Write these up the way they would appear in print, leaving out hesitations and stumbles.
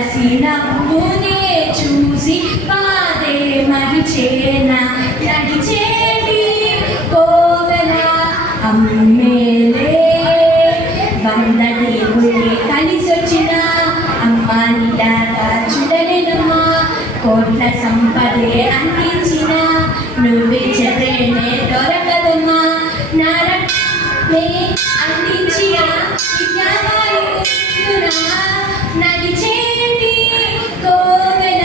పసినవ్వునే చూసి పాదే మరిచేనా నడిచేటి కోవెల అమ్మేలే వంద దేవుడే కలిసొచ్చిన అమ్మానిలాగా చూడలేనమ్మా కోట్ల సంపదే అందించిన నువ్వే చెప్తేనే దొరకదమ్మా నారనే అందించిన విజ్ఞానాలు నడిచేటి కోవెల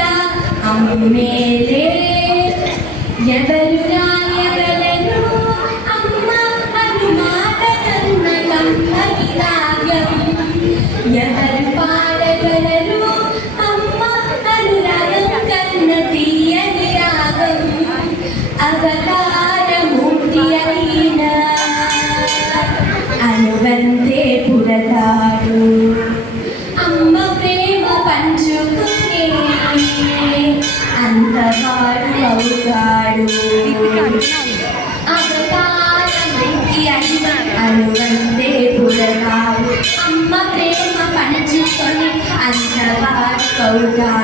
అమ్మేలే ఎవరు రాయగలరు అమ్మ అను మాట కన్న కమ్మని రాగం ఎవరు పాడగలరు అమ్మ అను రాగం కన్న తీయని రాగం అవతారమూర్తి అయిన అనువంతే పురతాడు అమ్మ ప్రేమ పంచుకునే అంతవాడు అవుతాడు అవతారమూర్తి అయిన అనువంతే పురతాడు అమ్మ ప్రేమ పంచుకొని అంతవాడు అవుతాడు.